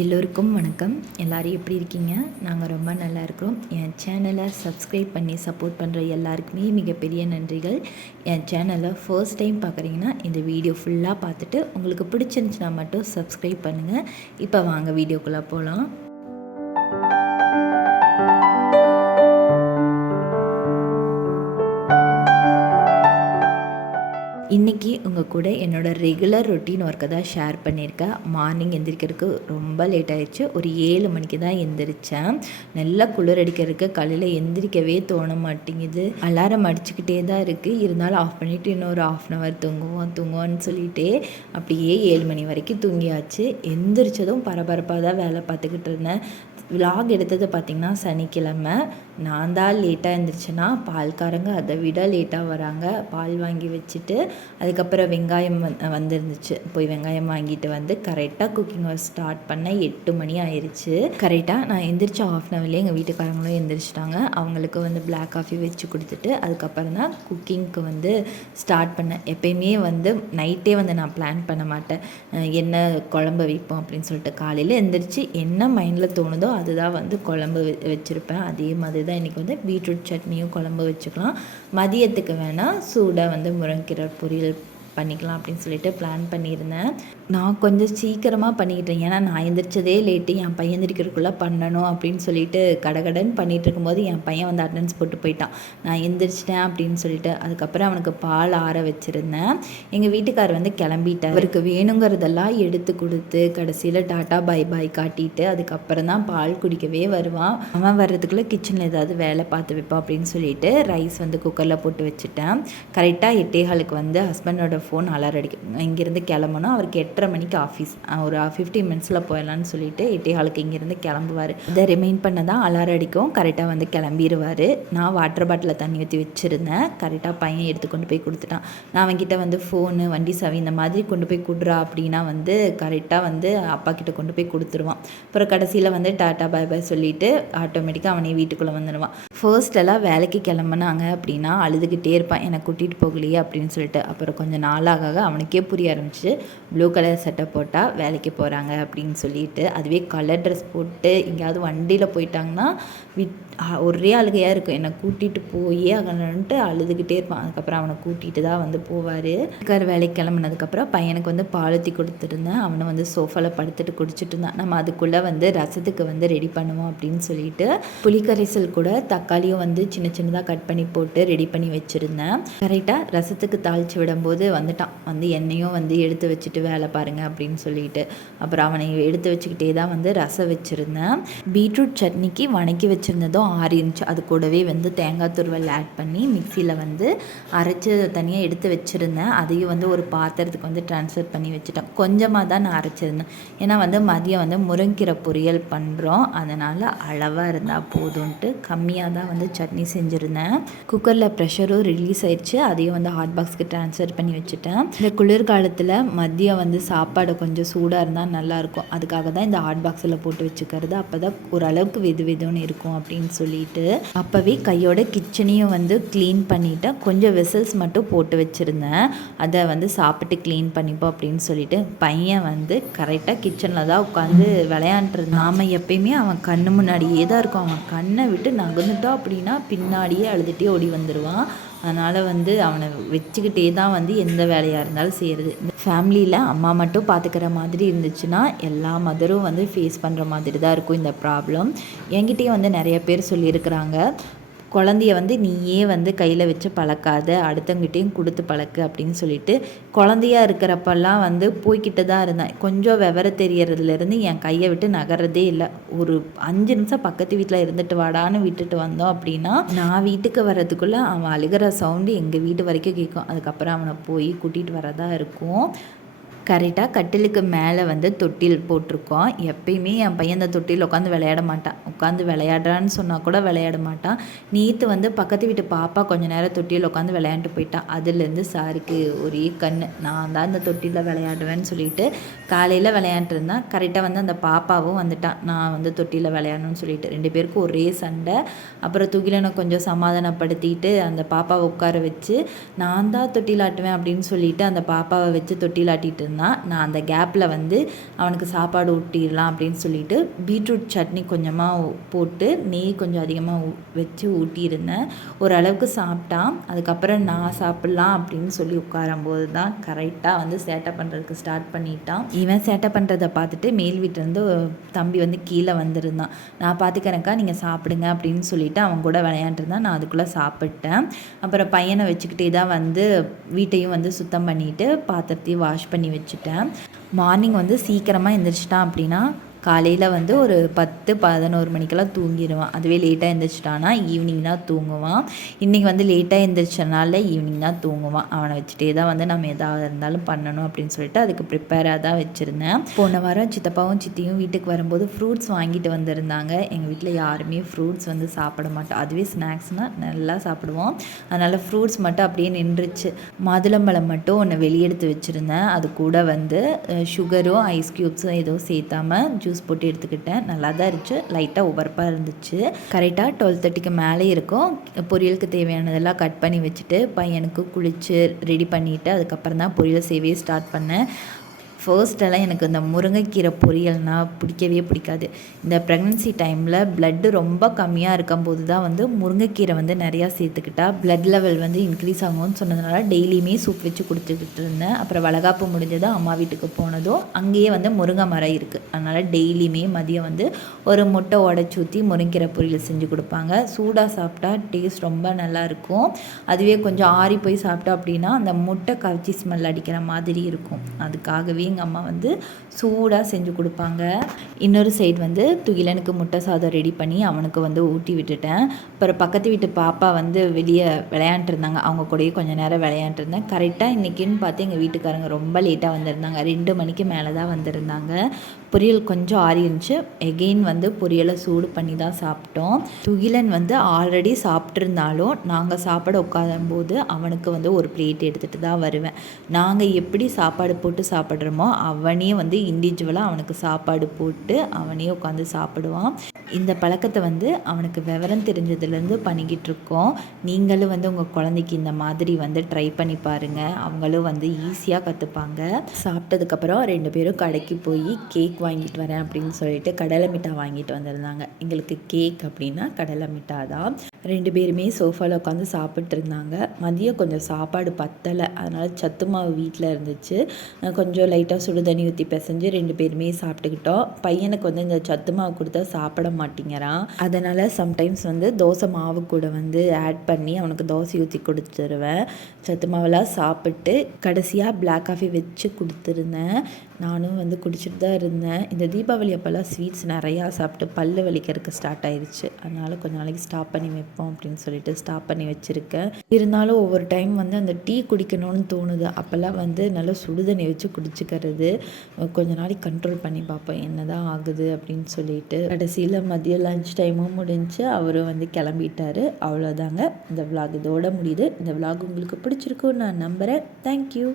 எல்லோருக்கும் வணக்கம். எல்லோரும் எப்படி இருக்கீங்க? நாங்கள் ரொம்ப நல்லா இருக்கிறோம். என் சேனலை சப்ஸ்கிரைப் பண்ணி சப்போர்ட் பண்ணுற எல்லாருக்குமே மிகப்பெரிய நன்றிகள். என் சேனலை ஃபர்ஸ்ட் டைம் பார்க்குறீங்கன்னா இந்த வீடியோ ஃபுல்லாக பார்த்துட்டு உங்களுக்கு பிடிச்சிருந்துச்சுன்னா மட்டும் சப்ஸ்கிரைப் பண்ணுங்கள் இப்போ வாங்க வீடியோக்குள்ளே போகலாம் இன்றைக்கி உங்கள் கூட என்னோடய ரெகுலர் ரொட்டீன் ஒர்க்கை தான் ஷேர் பண்ணியிருக்கேன். மார்னிங் எந்திரிக்கிறதுக்கு ரொம்ப லேட் ஆயிடுச்சு. ஒரு ஏழு மணிக்கு தான் எந்திரிச்சேன். நல்லா குளிர் அடிக்கிறதுக்கு காலையில் எந்திரிக்கவே தோண மாட்டேங்குது. அலாரம் அடிச்சுக்கிட்டே தான் இருக்குது இருந்தாலும் ஆஃப் பண்ணிவிட்டு இன்னொரு ஆஃப் அன் ஹவர் தூங்குவோம் தூங்குவோன்னு சொல்லிட்டு அப்படியே ஏழு மணி வரைக்கும் தூங்கியாச்சு. எந்திரிச்சதும் பரபரப்பாக தான் வேலை பார்த்துக்கிட்டு இருந்தேன். விலாக் எடுத்தது பார்த்திங்கன்னா சனிக்கிழமை. நான் தான் லேட்டாக இருந்துருச்சுன்னா பால்காரங்க அதை விட லேட்டாக வராங்க. பால் வாங்கி வச்சுட்டு அதுக்கப்புறம் வெங்காயம் வந் வந்துருந்துச்சு. போய் வெங்காயம் வாங்கிட்டு வந்து கரெக்டாக குக்கிங் ஸ்டார்ட் பண்ண எட்டு மணி ஆயிடுச்சு கரெக்டாக நான் எந்திரிச்ச ஆஃப் அன் ஹவர்லேயே எங்கள் வீட்டுக்காரங்களும் எந்திரிச்சிட்டாங்க. அவங்களுக்கு வந்து பிளாக் காஃபி வச்சு கொடுத்துட்டு அதுக்கப்புறம் தான் குக்கிங்க்கு வந்து ஸ்டார்ட் பண்ணேன். எப்பயுமே வந்து நைட்டே வந்து நான் பிளான் பண்ண மாட்டேன். என்ன குழம்பு வைப்போம் அப்படின்னு சொல்லிட்டு காலையில் எந்திரிச்சு என்ன மைண்டில் தோணுதோ அதுதான் வந்து குழம்பு வச்சுருப்பேன். அதே மாதிரி தான் இன்றைக்கி வந்து பீட்ரூட் சட்னியும் குழம்பு வச்சுக்கலாம். மதியத்துக்கு வேணால் சூடாக வந்து முருங்கீரை பொரியல் பண்ணிக்கலாம் அப்படின்னு சொல்லிட்டு பிளான் பண்ணியிருந்தேன். நான் கொஞ்சம் சீக்கிரமாக பண்ணிக்கிட்டேன். ஏன்னா நான் எந்திரிச்சதே லேட்டு என் பையன் எந்திரிக்கிறதுக்குள்ளே பண்ணணும் அப்படின்னு சொல்லிட்டு கடகடன் பண்ணிகிட்டு இருக்கும்போது என் பையன் வந்து அட்டன்ஸ் போட்டு போயிட்டான். நான் எந்திரிச்சிட்டேன் அப்படின்னு சொல்லிட்டு அதுக்கப்புறம் அவனுக்கு பால் ஆற வச்சுருந்தேன். எங்கள் வீட்டுக்கார் வந்து கிளம்பிட்டார். அவருக்கு வேணுங்கிறதெல்லாம் எடுத்து கொடுத்து கடைசியில் டாட்டா பாய் பாய் காட்டிட்டு அதுக்கப்புறம் தான் பால் குடிக்கவே வருவான். அவன் வர்றதுக்குள்ளே கிச்சனில் ஏதாவது வேலை பார்த்து வைப்பான் அப்படின்னு சொல்லிட்டு ரைஸ் வந்து குக்கரில் போட்டு வச்சுட்டேன். கரெக்டாக எட்டேகாலுக்கு வந்து ஹஸ்பண்டோட ஃபோன் அலர் அடிக்கும் இங்கேருந்து கிளம்பணும். அவருக்கு எட்டரை மணிக்கு ஆஃபீஸ் ஒரு ஃபிஃப்டீன் மினிட்ஸில் போயிடலான்னு சொல்லிட்டு எட்டே ஹாலுக்கு இங்கேருந்து கிளம்புவார். இதை ரிமைண்ட் பண்ண தான் அலாரம் அடிக்கும். கரெக்டாக வந்து கிளம்பிடுவார் நான் வாட்டர் பாட்டிலில் தண்ணி ஊற்றி வச்சுருந்தேன். கரெக்டாக பையன் எடுத்து கொண்டு போய் கொடுத்துட்டான். நான் அவன்கிட்ட வந்து ஃபோனு வண்டி சவி இந்த மாதிரி கொண்டு போய் கொடுறா அப்படின்னா வந்து கரெக்டாக வந்து அப்பா கிட்ட கொண்டு போய் கொடுத்துருவான். அப்புறம் கடைசியில் வந்து டாட்டா பாய் பாய் சொல்லிவிட்டு ஆட்டோமேட்டிக்காக அவனே வீட்டுக்குள்ளே வந்துடுவான் ஃபர்ஸ்டெல்லாம் வேலைக்கு கிளம்புனாங்க அப்படின்னா அழுதுகிட்டே இருப்பான். என்னை கூட்டிகிட்டு போகலையே அப்படின்னு சொல்லிட்டு. அப்புறம் கொஞ்சம் நாளாக அவனுக்கே புரிய ஆரம்பிச்சு ப்ளூ கலர் சட்டை போட்டால் வேலைக்கு போகிறாங்க அப்படின்னு சொல்லிட்டு அதுவே கலர் ட்ரெஸ் போட்டு எங்கேயாவது வண்டியில் போயிட்டாங்கன்னா விட் ஒரே அழுகையாக இருக்கும். என்னை கூட்டிகிட்டு போய் அகலன்ட்டு அழுதுகிட்டே இருப்பான். அதுக்கப்புறம் அவனை கூட்டிகிட்டு தான் வந்து போவார். கார் வேலைக்கு கிளம்புனதுக்கப்புறம் பையனுக்கு வந்து பாலத்தி கொடுத்துருந்தேன் அவனை வந்து சோஃபாவில் படுத்துட்டு குடிச்சிட்டு இருந்தான். நம்ம அதுக்குள்ளே வந்து ரசத்துக்கு வந்து ரெடி பண்ணுவோம் அப்படின்னு சொல்லிட்டு புளிக்கரைசல் கூட தக்காளியும் வந்து சின்ன சின்னதாக கட் பண்ணி போட்டு ரெடி பண்ணி வச்சுருந்தேன். கரெக்டாக ரசத்துக்கு தாளித்து விடும்போது வந்துட்டான். வந்து எண்ணெயும் வந்து எடுத்து வச்சுட்டு வேலை பாருங்கள் அப்படின்னு சொல்லிட்டு. அப்புறம் அவனை எடுத்து வச்சுக்கிட்டே தான் வந்து ரசம் வச்சுருந்தேன். பீட்ரூட் சட்னிக்கு வணக்கி வச்சுருந்ததும் ஆறு இன்ச் அது கூடவே வந்து தேங்காய் துருவல் ஆட் பண்ணி மிக்சியில் வந்து அரைச்சி தனியாக எடுத்து வச்சுருந்தேன். அதையும் வந்து ஒரு பாத்திரத்துக்கு வந்து ட்ரான்ஸ்ஃபர் பண்ணி வச்சுட்டேன். கொஞ்சமாக தான் நான் அரைச்சிருந்தேன். ஏன்னா வந்து மதியம் வந்து முருங்கீரை பொரியல் பண்ணுறோம் அதனால் அளவாக இருந்தால் போதும்ன்ட்டு கம்மியாக தான் வந்து சட்னி செஞ்சுருந்தேன். குக்கரில் ப்ரெஷரும் ரிலீஸ் ஆயிடுச்சு. அதையும் வந்து ஹாட் பாக்ஸ்க்கு ட்ரான்ஸ்ஃபர் பண்ணி வச்சுட்டேன். இந்த குளிர்காலத்தில் மதியம் வந்து சாப்பாடு கொஞ்சம் சூடாக இருந்தால் நல்லாயிருக்கும் அதுக்காக தான் இந்த ஹாட் பாக்ஸில் போட்டு வச்சுக்கிறது. அப்போ தான் ஓரளவுக்கு வெது வெதுன்னு இருக்கும் அப்படின்னு சொல்லிட்டு அப்போவே கையோட கிச்சனையும் வந்து க்ளீன் பண்ணிவிட்டு கொஞ்சம் வெசல்ஸ் மட்டும் போட்டு வச்சுருந்தேன். அதை வந்து சாப்பிட்டு க்ளீன் பண்ணிப்போம் அப்படின்னு சொல்லிட்டு பையன் வந்து கரெக்டாக கிச்சனில் தான் உட்காந்து விளையாண்டுருந்தான் நாம் எப்பயுமே அவன் கண்ணு முன்னாடியே தான் இருக்கும் அவன் கண்ணை விட்டு நகர்ந்துட்டோம் அப்படின்னா பின்னாடியே அழுதுகிட்டே ஓடி வந்துடுவான் அதனால் வந்து அவனை வச்சுக்கிட்டே தான் வந்து எந்த வேலையாக இருந்தாலும் செய்கிறது இந்த ஃபேமிலியில் அம்மா மட்டும் பார்த்துக்கிற மாதிரி இருந்துச்சுன்னா எல்லா மதரும் வந்து ஃபேஸ் பண்ணுற மாதிரி தான் இருக்கும் இந்த ப்ராப்ளம் என்கிட்டயே வந்து நிறைய பேர் சொல்லியிருக்கிறாங்க. குழந்தைய வந்து நீயே வந்து கையில் வச்சு பழக்காத அடுத்தவங்கிட்டையும் கொடுத்து பழக்கு அப்படின்னு சொல்லிட்டு குழந்தையா இருக்கிறப்பெல்லாம் வந்து போய்கிட்டு தான் இருந்தேன். கொஞ்சம் விவரம் தெரியறதுலேருந்து என் கையை விட்டு நகர்றதே இல்லை. ஒரு அஞ்சு நிமிஷம் பக்கத்து வீட்டில் இருந்துட்டு வாடான்னு விட்டுட்டு வந்தோம் அப்படின்னா நான் வீட்டுக்கு வர்றதுக்குள்ளே அவன் அழுகிற சவுண்டு எங்கள் வீட்டு வரைக்கும் கேட்கும். அதுக்கப்புறம் அவனை போய் கூட்டிகிட்டு வரதா இருக்கும். கரெக்டாக கட்டிலுக்கு மேலே வந்து தொட்டில் போட்டிருக்கோம். எப்பயுமே என் பையன் அந்த தொட்டில் உட்காந்து விளையாட மாட்டான். உட்காந்து விளையாடுறான்னு சொன்னால் கூட விளையாட மாட்டான். நேற்று வந்து பக்கத்து வீட்டு பாப்பா கொஞ்ச நேரம் தொட்டியில் உட்காந்து விளையாண்டு போயிட்டான் அதுலேருந்து சாருக்கு ஒரே கண் நான் தான் அந்த தொட்டியில் விளையாடுவேன்னு சொல்லிட்டு காலையில் விளையாண்டுருந்தேன் கரெக்டாக வந்து அந்த பாப்பாவும் வந்துட்டான் நான் வந்து தொட்டியில் விளையாடணும்னு சொல்லிட்டு. ரெண்டு பேருக்கும் ஒரே சண்டை. அப்புறம் துகிலனை கொஞ்சம் சமாதானப்படுத்திட்டு அந்த பாப்பாவை உட்கார வச்சு நான் தான் தொட்டிலாட்டுவேன் அப்படின்னு சொல்லிட்டு அந்த பாப்பாவை வச்சு தொட்டிலாட்டிகிட்டு இருந்தேன் இருந்தான் நான் அந்த கேப்பில் வந்து அவனுக்கு சாப்பாடு ஊட்டிடலாம் அப்படின்னு சொல்லிட்டு பீட்ரூட் சட்னி கொஞ்சமாக போட்டு நெய் கொஞ்சம் அதிகமாக வச்சு ஊட்டியிருந்தேன். ஓரளவுக்கு சாப்பிட்டான். அதுக்கப்புறம் நான் சாப்பிட்லாம் அப்படின்னு சொல்லி உட்காரும்போது தான் கரெக்டாக வந்து சேட்டை பண்ணுறதுக்கு ஸ்டார்ட் பண்ணிட்டான். இவன் சேட்டை பண்ணுறதை பார்த்துட்டு மேல் வீட்டிலேருந்து தம்பி வந்து கீழே வந்திருந்தான். நான் பார்த்துக்கிறேன்க்கா நீங்கள் சாப்பிடுங்க அப்படின்னு சொல்லிட்டு அவன் கூட விளையாண்டுருந்தான். நான் அதுக்குள்ளே சாப்பிட்டேன். அப்புறம் பையனை வச்சுக்கிட்டே தான் வந்து வீட்டையும் வந்து சுத்தம் பண்ணிவிட்டு பாத்திரத்தையும் வாஷ் பண்ணி வச்சுட்டேன் மார்னிங் வந்து சீக்கிரமாக எந்திரிச்சிட்டான் அப்படின்னா காலையில் வந்து ஒரு பத்து பதினோரு மணிக்கெல்லாம் தூங்கிடுவான். அதுவே லேட்டாக எழுந்திரிச்சிட்டானா ஈவினிங் தான் தூங்குவான். இன்றைக்கி வந்து லேட்டாக எழுந்திரிச்சனால ஈவினிங் தான் தூங்குவான். அவனை வச்சுட்டே தான் வந்து நம்ம எதாவது இருந்தாலும் பண்ணணும் அப்படின்னு சொல்லிட்டு அதுக்கு ப்ரிப்பேராக தான் வச்சுருந்தேன். போன வாரம் சித்தப்பாவும் சித்தியும் வீட்டுக்கு வரும்போது ஃப்ரூட்ஸ் வாங்கிட்டு வந்திருந்தாங்க. எங்கள் வீட்டில் யாருமே ஃப்ரூட்ஸ் வந்து சாப்பிட மாட்டோம். அதுவே ஸ்நாக்ஸ்னால் நல்லா சாப்பிடுவோம். அதனால் ஃப்ரூட்ஸ் மட்டும் அப்படியே நின்றுச்சு. மாதுளம்பழம் மட்டும் ஒன்று வெளியெடுத்து வச்சுருந்தேன். அது கூட வந்து சுகரும் ஐஸ் க்யூப்ஸும் எதுவும் சேர்த்தாமல் ஜூஸ் போட்டு எடுத்துக்கிட்டேன். நல்லா தான் இருந்துச்சு. லைட்டாக உபர்ப்பாக இருந்துச்சு. கரெக்டாக டுவெல் தேர்ட்டிக்கு மேலே இருக்கும். பொரியலுக்கு தேவையானதெல்லாம் கட் பண்ணி வச்சுட்டு பையனுக்கு குளித்து ரெடி பண்ணிவிட்டு அதுக்கப்புறம் தான் பொரியல் சேவையை ஸ்டார்ட் பண்ணேன். ஃபர்ஸ்டெல்லாம் எனக்கு இந்த முருங்கைக்கீரை பொரியல்னால் பிடிக்கவே பிடிக்காது. இந்த ப்ரெக்னன்சி டைமில் ப்ளட்டு ரொம்ப கம்மியாக இருக்கும்போது தான் வந்து முருங்கைக்கீரை வந்து நிறையா சேர்த்துக்கிட்டா ப்ளட் லெவல் வந்து இன்க்ரீஸ் ஆகும்னு சொன்னதுனால டெய்லியுமே சூப் வச்சு கொடுத்துக்கிட்டு இருந்தேன். அப்புறம் வளகாப்பு முடிஞ்சதும் அம்மா வீட்டுக்கு போனதும் அங்கேயே வந்து முருங்கை மரம் இருக்குது அதனால் டெய்லியுமே மதியம் வந்து ஒரு முட்டை உடச்சி ஊற்றி முருங்கீரை பொரியல் செஞ்சு கொடுப்பாங்க. சூடாக சாப்பிட்டா டேஸ்ட் ரொம்ப நல்லாயிருக்கும் அதுவே கொஞ்சம் ஆறி போய் சாப்பிட்டோம் அப்படின்னா அந்த முட்டை கவிச்சி ஸ்மெல் அடிக்கிற மாதிரி இருக்கும். அதுக்காகவே எங்கள் அம்மா வந்து சூடாக செஞ்சு கொடுப்பாங்க. இன்னொரு சைடு வந்து துகிலனுக்கு முட்டை சாதம் ரெடி பண்ணி அவனுக்கு வந்து ஊட்டி விட்டுட்டேன். அப்புறம் பக்கத்து வீட்டு பாப்பா வந்து வெளியே விளையாண்டுருந்தாங்க அவங்க கூடயே கொஞ்சம் நேரம் விளையாண்டுருந்தேன் கரெக்டாக இன்றைக்கின்னு பார்த்து எங்கள் வீட்டுக்காரங்க ரொம்ப லேட்டாக வந்திருந்தாங்க. ரெண்டு மணிக்கு மேலே தான் வந்திருந்தாங்க. பொரியல் கொஞ்சம் ஆறி இருந்துச்சு. எகெயின் வந்து பொரியலை சூடு பண்ணி தான் சாப்பிட்டோம். துகிலன் வந்து ஆல்ரெடி சாப்பிட்ருந்தாலும் நாங்கள் சாப்பிட உட்காரும்போது அவனுக்கு வந்து ஒரு பிளேட் எடுத்துகிட்டு தான் வருவேன். நாங்கள் எப்படி சாப்பாடு போட்டு சாப்பிட்றோமோ அவனே வந்து இண்டிவிஜுவலாக அவனுக்கு சாப்பாடு போட்டு அவனே உட்காந்து சாப்பிடுவான். இந்த பழக்கத்தை வந்து அவனுக்கு விவரம் தெரிஞ்சதுலேருந்து பண்ணிக்கிட்டு இருக்கோம். நீங்களும் வந்து உங்கள் குழந்தைக்கு இந்த மாதிரி வந்து ட்ரை பண்ணி பாருங்கள் அவங்களும் வந்து ஈஸியாக கற்றுப்பாங்க சாப்பிட்டதுக்கப்புறம் ரெண்டு பேரும் கடைக்கு போய் கேக் வாங்கிட்டு வரேன் அப்படின்னு சொல்லிட்டு கடலை மிட்டாய் வாங்கிட்டு வந்திருந்தாங்க. எங்களுக்கு கேக் அப்படின்னா கடலை மிட்டாய் தான். ரெண்டு பேருமே சோஃபாவில் உட்காந்து சாப்பிட்டு இருந்தாங்க. மதியம் கொஞ்சம் சாப்பாடு பத்தலை. அதனால் சத்து மாவு வீட்டில் இருந்துச்சு. கொஞ்சம் லைட்டாக சுடு தண்ணி ஊற்றி பிசைஞ்சு ரெண்டு பேருமே சாப்பிட்டுக்கிட்டோம். பையனுக்கு வந்து இந்த சத்து மாவு கொடுத்தா சாப்பிட மாட்டேங்கிறான். அதனால் சம்டைம்ஸ் வந்து தோசை மாவு கூட வந்து ஆட் பண்ணி அவனுக்கு தோசை ஊற்றி கொடுத்துருவேன். சத்து மாவெல்லாம் சாப்பிட்டு கடைசியாக பிளாக் காஃபி வச்சு கொடுத்துருந்தேன். நானும் வந்து குடிச்சிட்டு தான் இருந்தேன். இந்த தீபாவளி அப்போல்லாம் ஸ்வீட்ஸ் நிறையா சாப்பிட்டு பல்லு வலிக்கிறதுக்கு ஸ்டார்ட் ஆயிடுச்சு அதனால் கொஞ்ச நாளைக்கு ஸ்டாப் பண்ணி வைப்போம் அப்படின்னு சொல்லிட்டு ஸ்டாப் பண்ணி வச்சுருக்கேன். இருந்தாலும் ஒவ்வொரு டைம் வந்து அந்த டீ குடிக்கணும்னு தோணுது. அப்போல்லாம் வந்து நல்லா சுடுதண்ணி வச்சு குடிச்சிக்கிறது கொஞ்ச நாளைக்கு கண்ட்ரோல் பண்ணி பார்ப்போம் என்ன தான் ஆகுது அப்படின்னு சொல்லிட்டு. கடைசியில் மதியம் லஞ்ச் டைமும் முடிஞ்சு அவரும் வந்து கிளம்பிட்டாரு. அவ்வளோதாங்க இந்த விலாக் இதோட முடியுது. இந்த விலாக் உங்களுக்கு பிடிச்சிருக்குன்னு நான் நம்புகிறேன் தேங்க்யூ